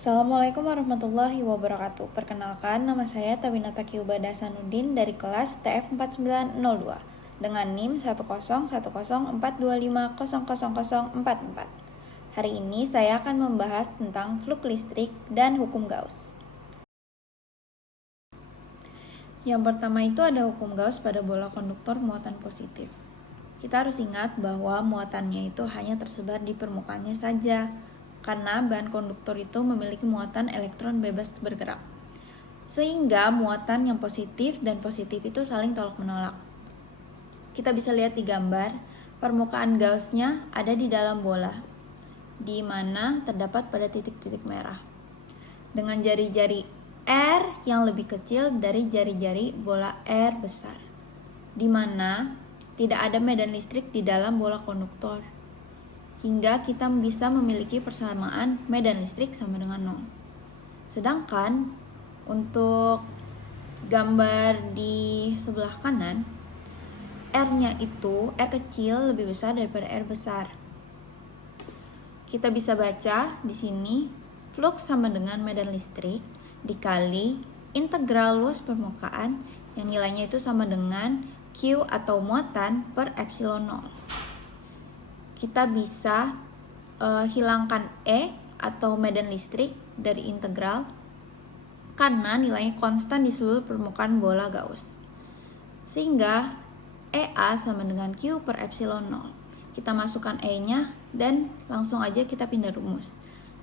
Assalamualaikum warahmatullahi wabarakatuh. Perkenalkan, nama saya Tawinata Kiubada Sanudin dari kelas TF4902 dengan NIM 1010425000044. Hari ini saya akan membahas tentang fluk listrik dan hukum Gauss. Yang pertama itu ada hukum Gauss pada bola konduktor muatan positif. Kita harus ingat bahwa muatannya itu hanya tersebar di permukaannya saja, karena bahan konduktor itu memiliki muatan elektron bebas bergerak. Sehingga muatan yang positif dan positif itu saling tolak-menolak. Kita bisa lihat di gambar, permukaan Gauss-nya ada di dalam bola, di mana terdapat pada titik-titik merah. Dengan jari-jari R yang lebih kecil dari jari-jari bola R besar, di mana tidak ada medan listrik di dalam bola konduktor, hingga kita bisa memiliki persamaan medan listrik sama dengan 0. Sedangkan untuk gambar di sebelah kanan, R-nya itu R kecil lebih besar daripada R besar. Kita bisa baca di sini flux sama dengan medan listrik dikali integral luas permukaan yang nilainya itu sama dengan Q atau muatan per epsilon 0. Kita bisa hilangkan E atau medan listrik dari integral karena nilainya konstan di seluruh permukaan bola Gauss. Sehingga EA sama dengan Q per epsilon 0. Kita masukkan E-nya dan langsung aja kita pindah rumus.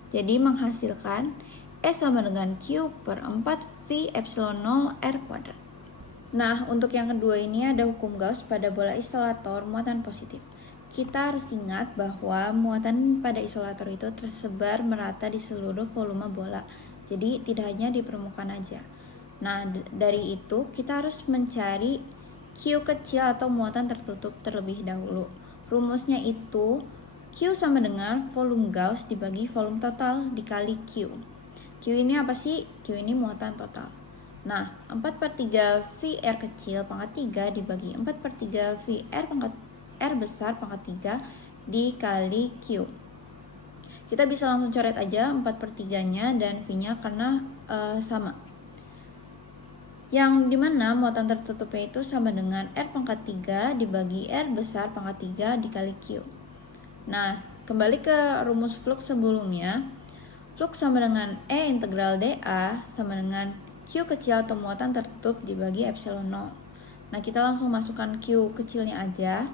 Jadi menghasilkan E sama dengan Q per 4 V epsilon 0 R kuadrat. Nah, untuk yang kedua ini ada hukum Gauss pada bola isolator muatan positif. Kita harus ingat bahwa muatan pada isolator itu tersebar merata di seluruh volume bola. Jadi tidak hanya di permukaan aja. Nah, dari itu kita harus mencari Q kecil atau muatan tertutup terlebih dahulu. Rumusnya itu Q sama dengan volume Gauss dibagi volume total dikali Q. Q ini apa sih? Q ini muatan total. Nah, 4/3 V R kecil pangkat 3 dibagi 4/3 V R besar pangkat 3 dikali Q. Kita bisa langsung coret aja 4/3-nya dan V-nya karena sama. Yang dimana muatan tertutupnya itu sama dengan R pangkat 3 dibagi R besar pangkat 3 dikali Q. Nah, kembali ke rumus flux sebelumnya. Flux sama dengan E integral dA sama dengan Q kecil atau muatan tertutup dibagi epsilon 0. Nah, kita langsung masukkan Q kecilnya aja.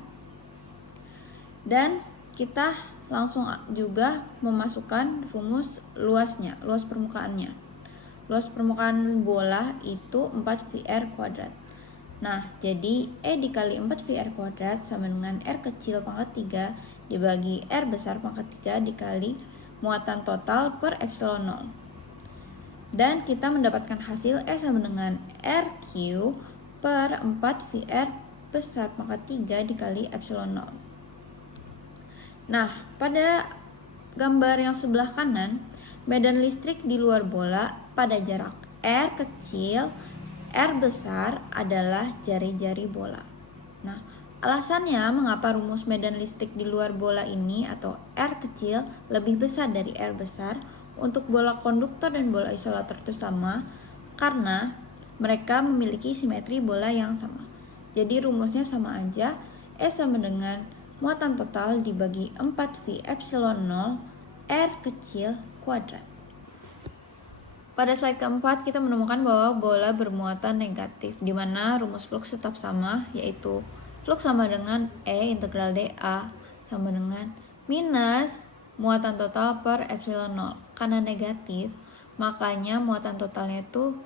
Dan kita langsung juga memasukkan rumus luasnya, luas permukaannya. Luas permukaan bola itu 4VR kuadrat. Nah, jadi E dikali 4VR kuadrat sama dengan R kecil pangkat 3 dibagi R besar pangkat 3 dikali muatan total per epsilon 0. Dan kita mendapatkan hasil E sama dengan RQ per 4VR besar pangkat 3 dikali epsilon 0. Nah, pada gambar yang sebelah kanan, medan listrik di luar bola pada jarak R kecil, R besar adalah jari-jari bola. Nah, alasannya mengapa rumus medan listrik di luar bola ini atau R kecil lebih besar dari R besar untuk bola konduktor dan bola isolator itu sama, karena mereka memiliki simetri bola yang sama. Jadi rumusnya sama aja, E sama dengan muatan total dibagi 4V epsilon 0 R kecil kuadrat. Pada slide keempat kita menemukan bahwa bola bermuatan negatif, di mana rumus flux tetap sama, yaitu flux sama dengan E integral dA sama dengan minus muatan total per epsilon 0. Karena negatif, makanya muatan totalnya itu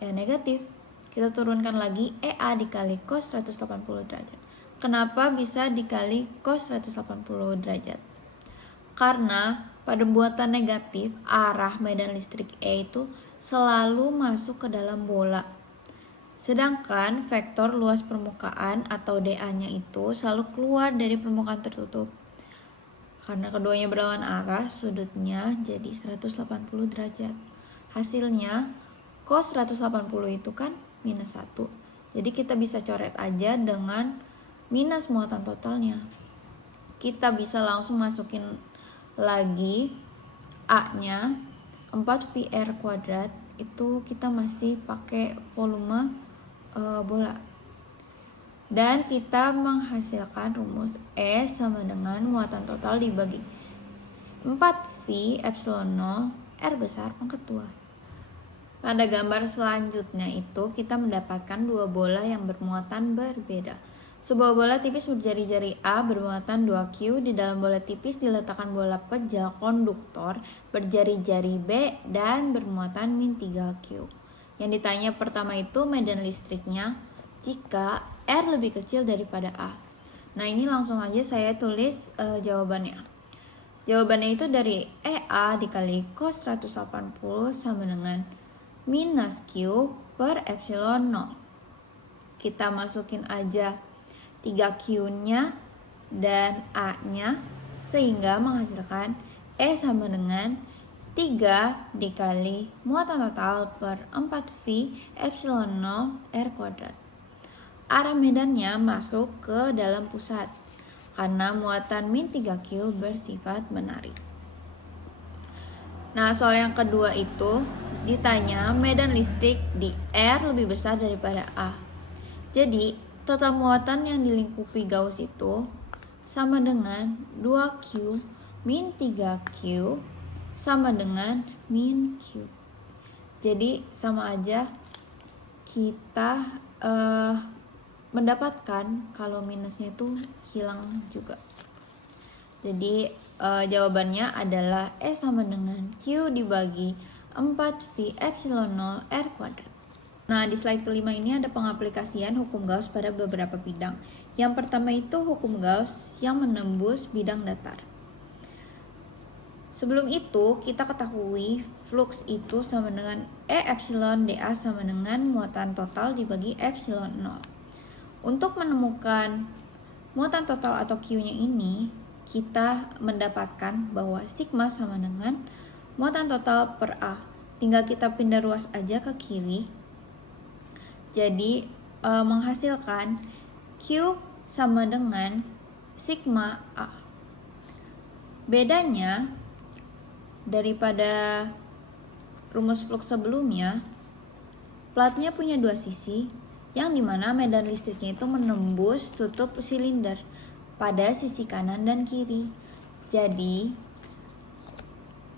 negatif. Kita turunkan lagi EA dikali cos 180 derajat. Kenapa bisa dikali cos 180 derajat? Karena pada muatan negatif, arah medan listrik E itu selalu masuk ke dalam bola. Sedangkan vektor luas permukaan atau dA-nya itu selalu keluar dari permukaan tertutup. Karena keduanya berlawan arah, sudutnya jadi 180 derajat. Hasilnya cos 180 itu kan minus 1. Jadi kita bisa coret aja dengan minus muatan totalnya. Kita bisa langsung masukin lagi A-nya 4VR kuadrat itu kita masih pakai volume bola. Dan kita menghasilkan rumus E sama dengan muatan total dibagi 4V epsilon 0 R besar pangkat 2. Pada gambar selanjutnya itu kita mendapatkan dua bola yang bermuatan berbeda. Sebuah bola tipis berjari-jari A bermuatan 2Q, di dalam bola tipis diletakkan bola pejal konduktor berjari-jari B dan bermuatan min 3Q. Yang ditanya pertama itu medan listriknya jika R lebih kecil daripada A. Nah, ini langsung aja saya tulis jawabannya. Jawabannya itu dari EA dikali cos 180 sama dengan minus Q per epsilon 0. Kita masukin aja 3Q-nya dan A-nya sehingga menghasilkan E sama dengan 3 dikali muatan total per 4V epsilon 0 R kuadrat. Arah medannya masuk ke dalam pusat karena muatan min 3Q bersifat menarik. Nah, soal yang kedua itu ditanya medan listrik di R lebih besar daripada A. Jadi total muatan yang dilingkupi Gauss itu sama dengan 2Q min 3Q sama dengan min Q. Jadi sama aja kita mendapatkan kalau minusnya itu hilang juga. Jadi jawabannya adalah E sama dengan Q dibagi 4V epsilon 0 R kuadrat. Nah, di slide kelima ini ada pengaplikasian hukum Gauss pada beberapa bidang. Yang pertama itu hukum Gauss yang menembus bidang datar. Sebelum itu, kita ketahui flux itu sama dengan E epsilon dA sama dengan muatan total dibagi epsilon 0. Untuk menemukan muatan total atau Q-nya ini, kita mendapatkan bahwa sigma sama dengan muatan total per A. Tinggal kita pindah ruas aja ke kiri. Jadi menghasilkan Q sama dengan sigma A. Bedanya daripada rumus flux sebelumnya, platnya punya dua sisi yang dimana medan listriknya itu menembus tutup silinder pada sisi kanan dan kiri. Jadi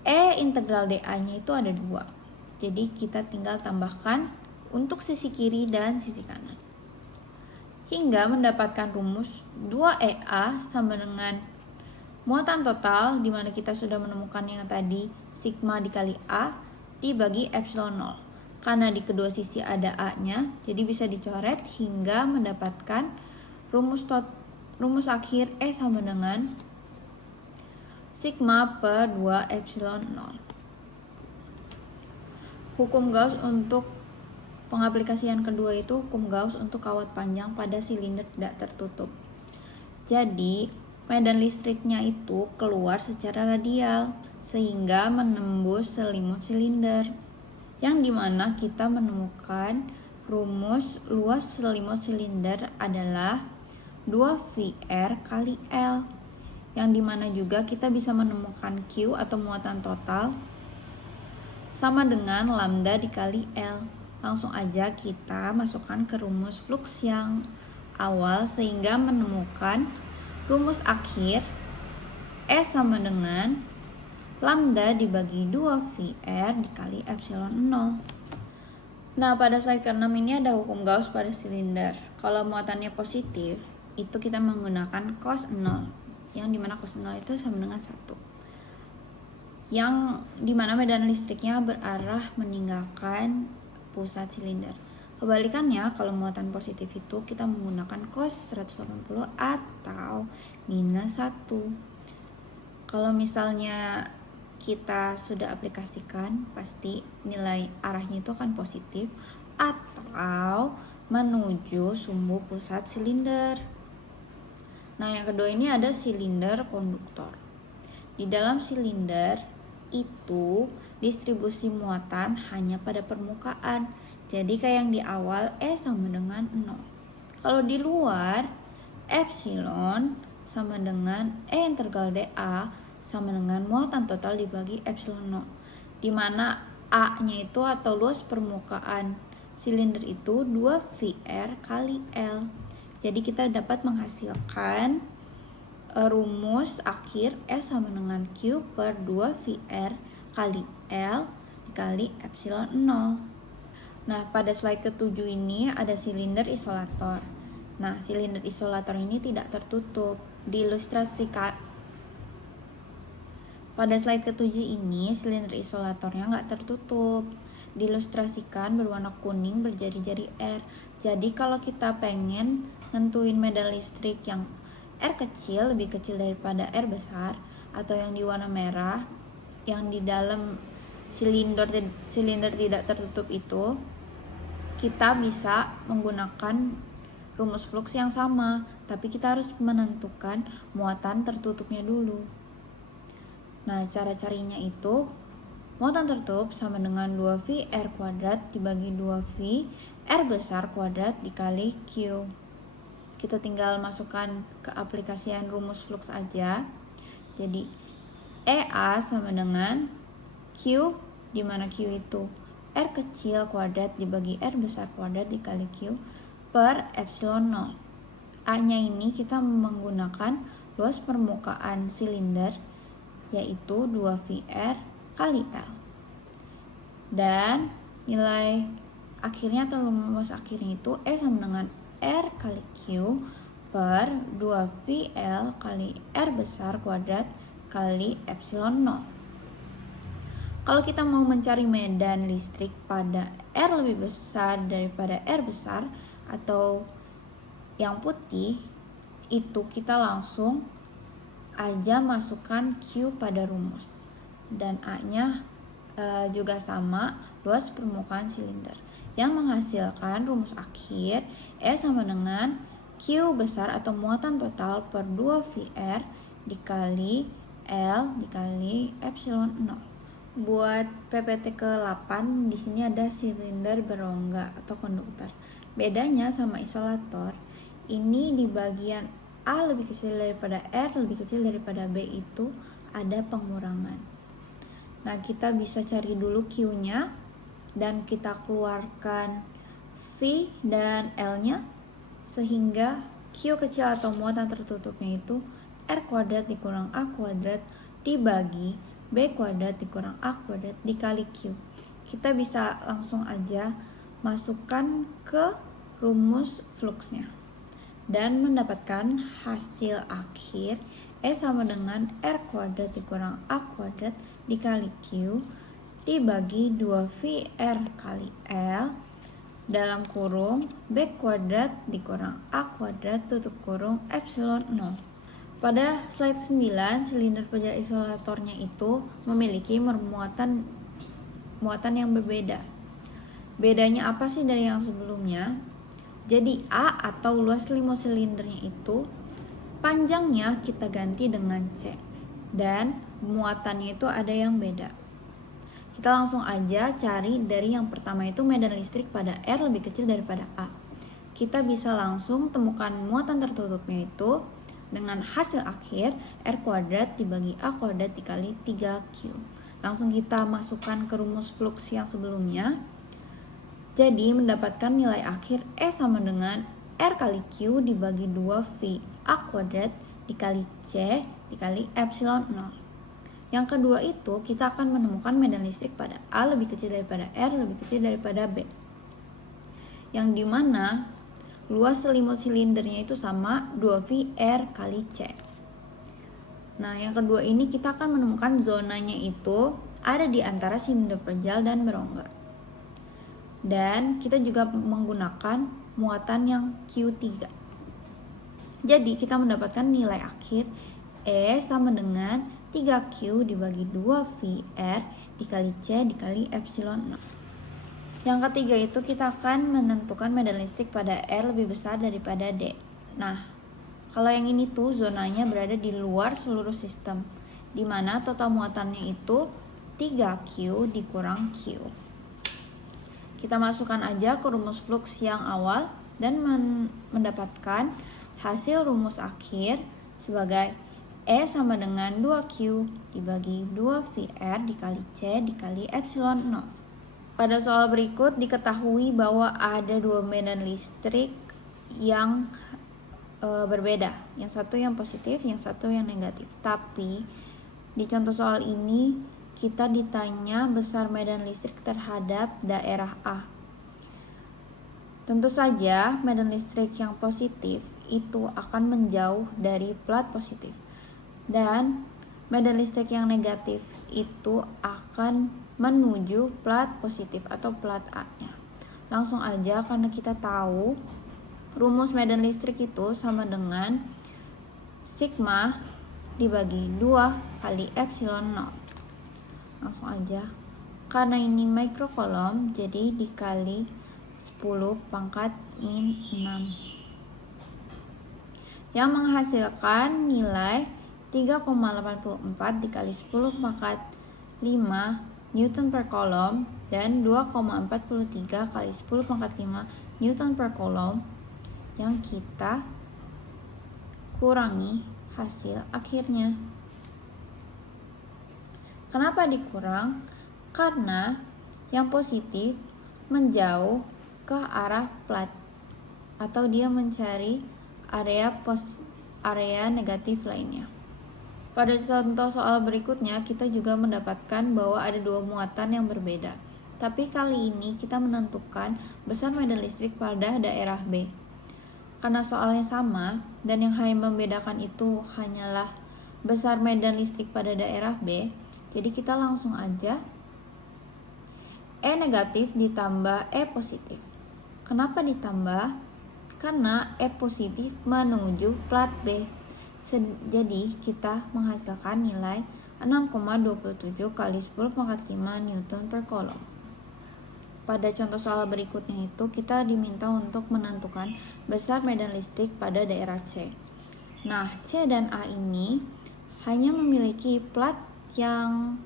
E integral dA-nya itu ada dua. Jadi kita tinggal tambahkan untuk sisi kiri dan sisi kanan hingga mendapatkan rumus 2EA sama dengan muatan total, di mana kita sudah menemukan yang tadi sigma dikali A dibagi epsilon 0. Karena di kedua sisi ada A-nya, jadi bisa dicoret hingga mendapatkan rumus akhir E sama dengan sigma per 2 epsilon 0. Hukum Gauss untuk pengaplikasian kedua itu hukum Gauss untuk kawat panjang pada silinder tidak tertutup. Jadi, medan listriknya itu keluar secara radial sehingga menembus selimut silinder. Yang dimana kita menemukan rumus luas selimut silinder adalah 2VR kali L. Yang dimana juga kita bisa menemukan Q atau muatan total sama dengan lambda dikali L. Langsung aja kita masukkan ke rumus flux yang awal sehingga menemukan rumus akhir E sama dengan lambda dibagi 2VR dikali epsilon 0. Nah, pada slide ke-6 ini ada hukum Gauss pada silinder. Kalau muatannya positif, itu kita menggunakan cos 0, yang dimana cos 0 itu sama dengan 1. Yang dimana medan listriknya berarah meninggalkan pusat silinder. Kebalikannya, kalau muatan positif itu kita menggunakan cos 180 atau minus 1. Kalau misalnya kita sudah aplikasikan, pasti nilai arahnya itu akan positif atau menuju sumbu pusat silinder. Nah, yang kedua ini ada silinder konduktor. Di dalam silinder itu distribusi muatan hanya pada permukaan. Jadi kayak yang di awal E sama dengan 0. Kalau di luar, epsilon sama dengan E integral dA sama dengan muatan total dibagi epsilon 0. di mana A-nya itu atau luas permukaan silinder itu 2VR kali L. Jadi kita dapat menghasilkan rumus akhir S sama dengan Q per 2VR kali L dikali epsilon 0. Nah, pada slide ketujuh ini ada silinder isolator. Nah, silinder isolator ini tidak tertutup. Diilustrasikan pada slide ketujuh ini, silinder isolatornya nggak tertutup. Diilustrasikan berwarna kuning berjari-jari R. Jadi kalau kita pengen nentuin medan listrik yang R kecil lebih kecil daripada R besar, atau yang di warna merah yang di dalam silinder tidak tertutup itu, kita bisa menggunakan rumus flux yang sama, tapi kita harus menentukan muatan tertutupnya dulu. Nah, cara carinya itu muatan tertutup sama dengan 2V R kuadrat dibagi 2V R besar kuadrat dikali Q. Kita tinggal masukkan ke aplikasian rumus flux aja. Jadi EA sama dengan Q, di mana Q itu R kecil kuadrat dibagi R besar kuadrat dikali Q per epsilon 0. A-nya ini kita menggunakan luas permukaan silinder, yaitu 2VR kali L. Dan nilai akhirnya atau rumus akhirnya itu E sama dengan R kali Q per 2VL kali R besar kuadrat kali epsilon 0. Kalau kita mau mencari medan listrik pada R lebih besar daripada R besar atau yang putih, itu kita langsung aja masukkan Q pada rumus. Dan A-nya juga sama, luas permukaan silinder, yang menghasilkan rumus akhir E sama dengan Q besar atau muatan total per 2VR dikali L dikali epsilon 0. Buat PPT ke-8 di sini ada silinder berongga atau konduktor. Bedanya sama isolator, ini di bagian A lebih kecil daripada R lebih kecil daripada B itu ada pengurangan. Nah, kita bisa cari dulu Q-nya dan kita keluarkan V dan L-nya, sehingga Q kecil atau muatan tertutupnya itu R kuadrat dikurang A kuadrat dibagi B kuadrat dikurang A kuadrat dikali Q. Kita bisa langsung aja masukkan ke rumus fluxnya dan mendapatkan hasil akhir E sama dengan R kuadrat dikurang A kuadrat dikali Q dibagi 2VR kali L dalam kurung B kuadrat dikurang A kuadrat tutup kurung epsilon 0. Pada slide 9, silinder peja isolatornya itu memiliki muatan yang berbeda. Bedanya apa sih dari yang sebelumnya? Jadi A atau luas limo silindernya itu panjangnya kita ganti dengan C dan muatannya itu ada yang beda. Kita langsung aja cari dari yang pertama itu medan listrik pada R lebih kecil daripada A. Kita bisa langsung temukan muatan tertutupnya itu dengan hasil akhir R kuadrat dibagi A kuadrat dikali 3Q. Langsung kita masukkan ke rumus flux yang sebelumnya. Jadi mendapatkan nilai akhir E sama dengan R kali Q dibagi 2V A kuadrat dikali C dikali epsilon 0. Yang kedua itu kita akan menemukan medan listrik pada A lebih kecil daripada R lebih kecil daripada B, yang dimana luas selimut silindernya itu sama 2VR kali C. Nah, yang kedua ini kita akan menemukan zonanya itu ada di antara silinder pejal dan berongga. Dan kita juga menggunakan muatan yang Q3. Jadi kita mendapatkan nilai akhir E sama dengan 3Q dibagi 2VR dikali C dikali epsilon 0. Yang ketiga itu kita akan menentukan medan listrik pada R lebih besar daripada D. Nah, kalau yang ini tuh zonanya berada di luar seluruh sistem, di mana total muatannya itu 3Q dikurang Q. Kita masukkan aja ke rumus flux yang awal dan mendapatkan hasil rumus akhir sebagai E sama dengan 2Q dibagi 2VR dikali C dikali epsilon 0. Pada soal berikut diketahui bahwa ada dua medan listrik yang berbeda. Yang satu yang positif, yang satu yang negatif. Tapi di contoh soal ini kita ditanya besar medan listrik terhadap daerah A. Tentu saja medan listrik yang positif itu akan menjauh dari plat positif. Dan medan listrik yang negatif itu akan menuju plat positif atau plat A-nya. Langsung aja, karena kita tahu rumus medan listrik itu sama dengan sigma dibagi 2 kali epsilon 0. Langsung aja, karena ini mikrokolom jadi dikali 10 pangkat min 6 yang menghasilkan nilai 3,84 dikali 10 pangkat 5 Newton per kolom dan 2,43 kali 10 pangkat 5 Newton per kolom yang kita kurangi hasil akhirnya. Kenapa dikurang? Karena yang positif menjauh ke arah plat atau dia mencari area negatif lainnya. Pada contoh soal berikutnya kita juga mendapatkan bahwa ada dua muatan yang berbeda. Tapi kali ini kita menentukan besar medan listrik pada daerah B. Karena soalnya sama dan yang hanya membedakan itu hanyalah besar medan listrik pada daerah B, jadi kita langsung aja E negatif ditambah E positif. Kenapa ditambah? Karena E positif menuju plat B. Jadi kita menghasilkan nilai 6,27 kali 10 pangkat 5 Newton per kolom. Pada contoh soal berikutnya itu kita diminta untuk menentukan besar medan listrik pada daerah C. Nah, C dan A ini hanya memiliki plat yang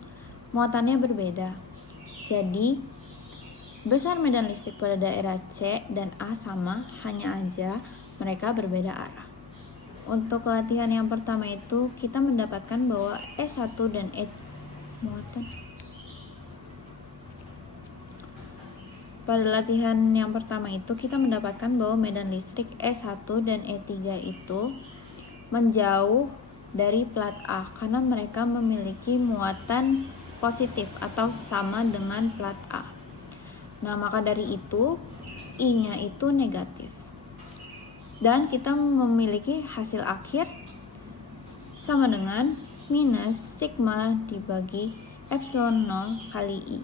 muatannya berbeda. Jadi besar medan listrik pada daerah C dan A sama, hanya aja mereka berbeda arah. Untuk latihan yang pertama itu kita mendapatkan bahwa E1 dan Pada latihan yang pertama itu kita mendapatkan bahwa medan listrik E1 dan E3 itu menjauh dari plat A karena mereka memiliki muatan positif atau sama dengan plat A. Nah, maka dari itu I-nya itu negatif. Dan kita memiliki hasil akhir sama dengan minus sigma dibagi epsilon 0 kali I.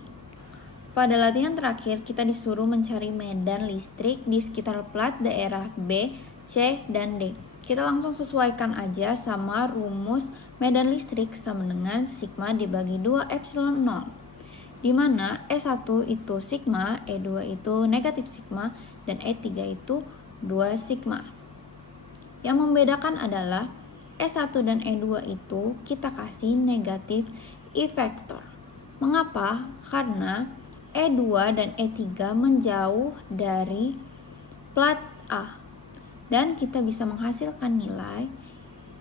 Pada latihan terakhir kita disuruh mencari medan listrik di sekitar plat daerah B, C, dan D. Kita langsung sesuaikan aja sama rumus medan listrik sama dengan sigma dibagi 2 epsilon 0. Di mana E1 itu sigma, E2 itu negatif sigma, dan E3 itu 2 sigma. Yang membedakan adalah E1 dan E2 itu kita kasih negatif I vektor. Mengapa? Karena E2 dan E3 menjauh dari plat A. Dan kita bisa menghasilkan nilai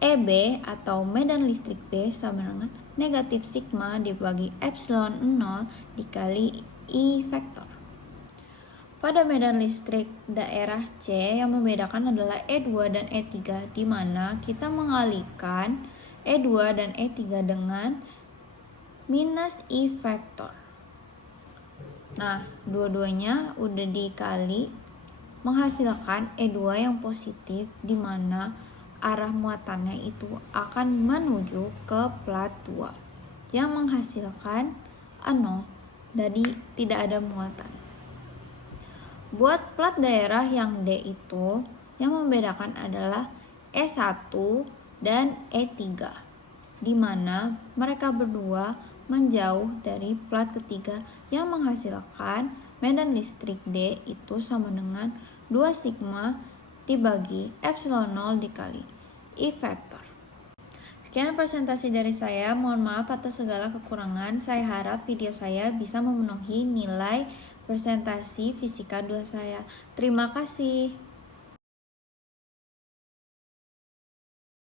EB atau medan listrik B sama dengan negatif sigma dibagi epsilon 0 dikali I vektor. Pada medan listrik daerah C yang membedakan adalah E2 dan E3, di mana kita mengalihkan E2 dan E3 dengan minus I vektor. Nah, dua-duanya udah dikali menghasilkan E2 yang positif, di mana arah muatannya itu akan menuju ke plat 2 yang menghasilkan 0, jadi tidak ada muatan. Buat plat daerah yang D itu yang membedakan adalah E1 dan E3, di mana mereka berdua menjauh dari plat ketiga yang menghasilkan medan listrik D itu sama dengan 2 sigma dibagi epsilon 0 dikali I vektor. Sekian presentasi dari saya, mohon maaf atas segala kekurangan. Saya harap video saya bisa memenuhi nilai presentasi fisika 2 saya. Terima kasih.